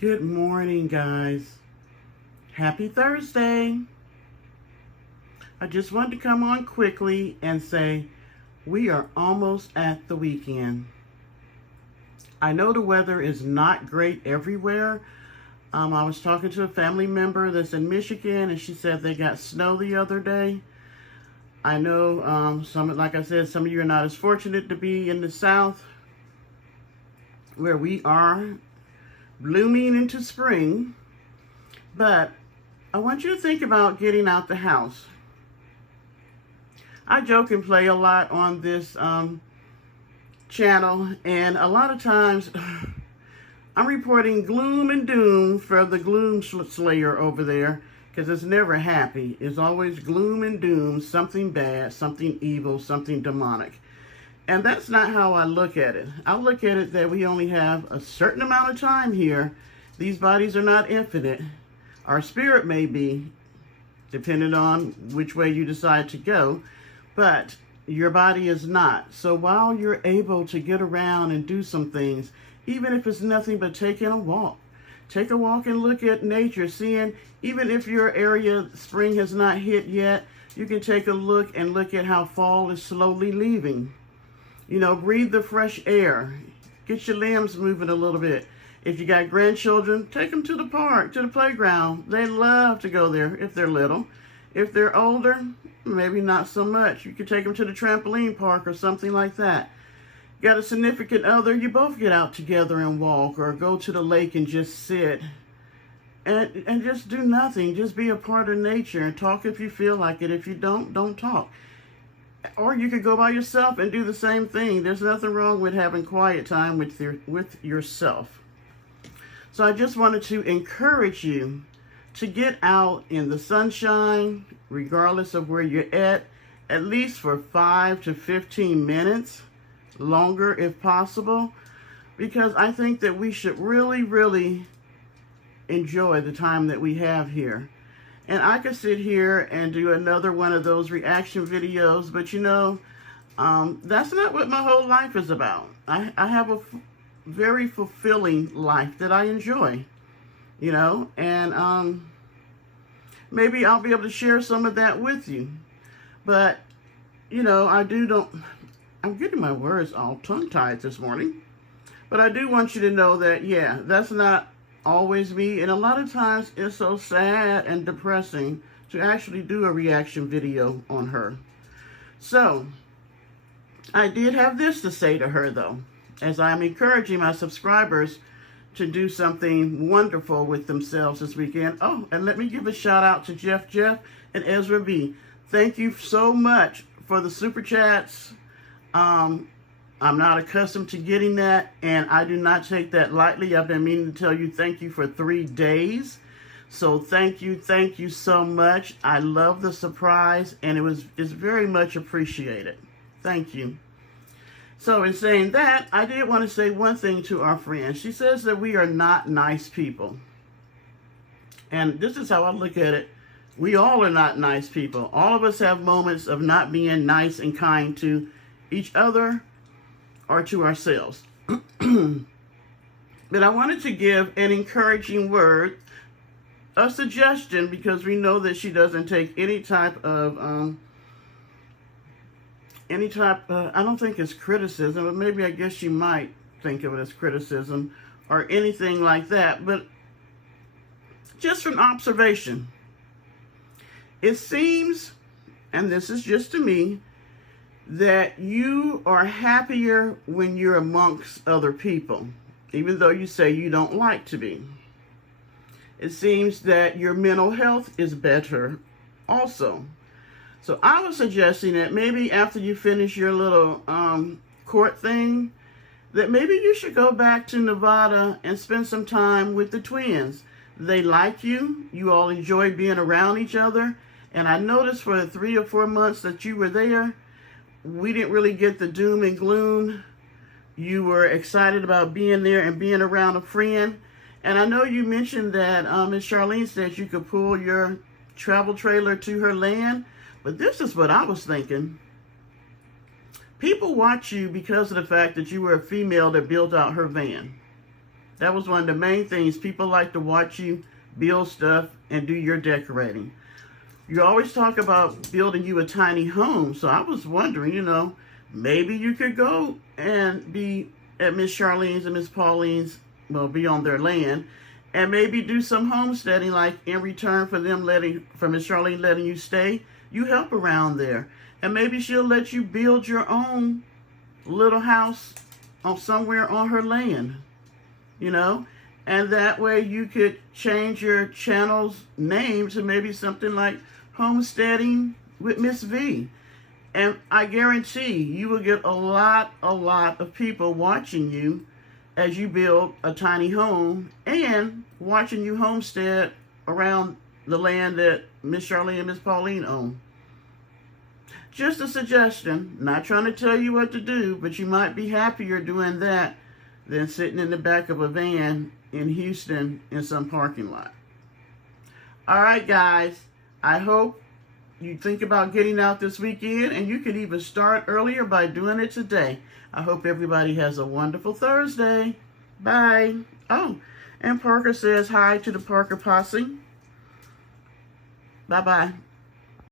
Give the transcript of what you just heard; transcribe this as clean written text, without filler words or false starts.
Good morning, guys. Happy Thursday. I just wanted to come on quickly and say we are almost at the weekend. I know the weather is not great everywhere. I was talking to a family member that's in Michigan, and she said they got snow the other day. I know like I said, some of you are not as fortunate to be in the South where we are blooming into spring, but I want you to think about getting out the house. I joke and play a lot on this channel, and a lot of times I'm reporting gloom and doom for the gloom slayer over there, because it's never happy. It's always gloom and doom, something bad, something evil, something demonic. And that's not how I look at it. I look at it that we only have a certain amount of time here. These bodies are not infinite. Our spirit may be, depending on which way you decide to go, but your body is not. So while you're able to get around and do some things, even if it's nothing but taking a walk, take a walk and look at nature, seeing, even if your area spring has not hit yet, you can take a look and look at how fall is slowly leaving. You know, breathe the fresh air. Get your limbs moving a little bit. If you got grandchildren, take them to the park, to the playground. They love to go there if they're little. If they're older, maybe not so much. You could take them to the trampoline park or something like that. Got a significant other, you both get out together and walk, or go to the lake and just sit. And just do nothing. Just be a part of nature and talk if you feel like it. If you don't talk. Or you could go by yourself and do the same thing. There's nothing wrong with having quiet time with yourself. So I just wanted to encourage you to get out in the sunshine, regardless of where you're at least for 5 to 15 minutes, longer if possible, because I think that we should really, really enjoy the time that we have here. And I could sit here and do another one of those reaction videos, but you know, that's not what my whole life is about. I have a very fulfilling life that I enjoy, you know, and maybe I'll be able to share some of that with you. But, you know, I'm getting my words all tongue-tied this morning. But I do want you to know that, yeah, that's not always me, and a lot of times it's so sad and depressing to actually do a reaction video on her. So I did have this to say to her, though, as I'm encouraging my subscribers to do something wonderful with themselves this weekend. Oh, and let me give a shout out to Jeff and Ezra B. Thank you so much for the super chats. I'm not accustomed to getting that, and I do not take that lightly. I've been meaning to tell you thank you for 3 days. So thank you so much. I love the surprise, and it's very much appreciated. Thank you. So in saying that, I did want to say one thing to our friend. She says that we are not nice people. And this is how I look at it. We all are not nice people. All of us have moments of not being nice and kind to each other or to ourselves. But I wanted to give an encouraging word, a suggestion, because we know that she doesn't take any type of, I don't think it's criticism, but maybe I guess she might think of it as criticism or anything like that. But just from observation, it seems, and this is just to me, that you are happier when you're amongst other people, even though you say you don't like to be. It seems that your mental health is better also. So I was suggesting that maybe after you finish your little court thing, that maybe you should go back to Nevada and spend some time with the twins. They like you. You all enjoy being around each other. And I noticed for the 3 or 4 months that you were there, we didn't really get the doom and gloom. You were excited about being there and being around a friend. And I know you mentioned that Miss Charlene said you could pull your travel trailer to her land. But this is what I was thinking. People watch you because of the fact that you were a female that built out her van. That was one of the main things. People like to watch you build stuff and do your decorating. You always talk about building you a tiny home. So I was wondering, maybe you could go and be at Miss Charlene's and Miss Pauline's, well, be on their land, and maybe do some homesteading, like in return for Miss Charlene letting you stay, you help around there. And maybe she'll let you build your own little house somewhere on her land, and that way you could change your channel's name to maybe something like Homesteading with Miss V. And I guarantee you will get a lot of people watching you as you build a tiny home and watching you homestead around the land that Miss Charlene and Miss Pauline own. Just a suggestion, not trying to tell you what to do, but you might be happier doing that than sitting in the back of a van in Houston in some parking lot. All right, guys, I hope you think about getting out this weekend, and you can even start earlier by doing it today. I hope everybody has a wonderful Thursday. Bye. Oh, and Parker says hi to the Parker Posse. Bye-bye.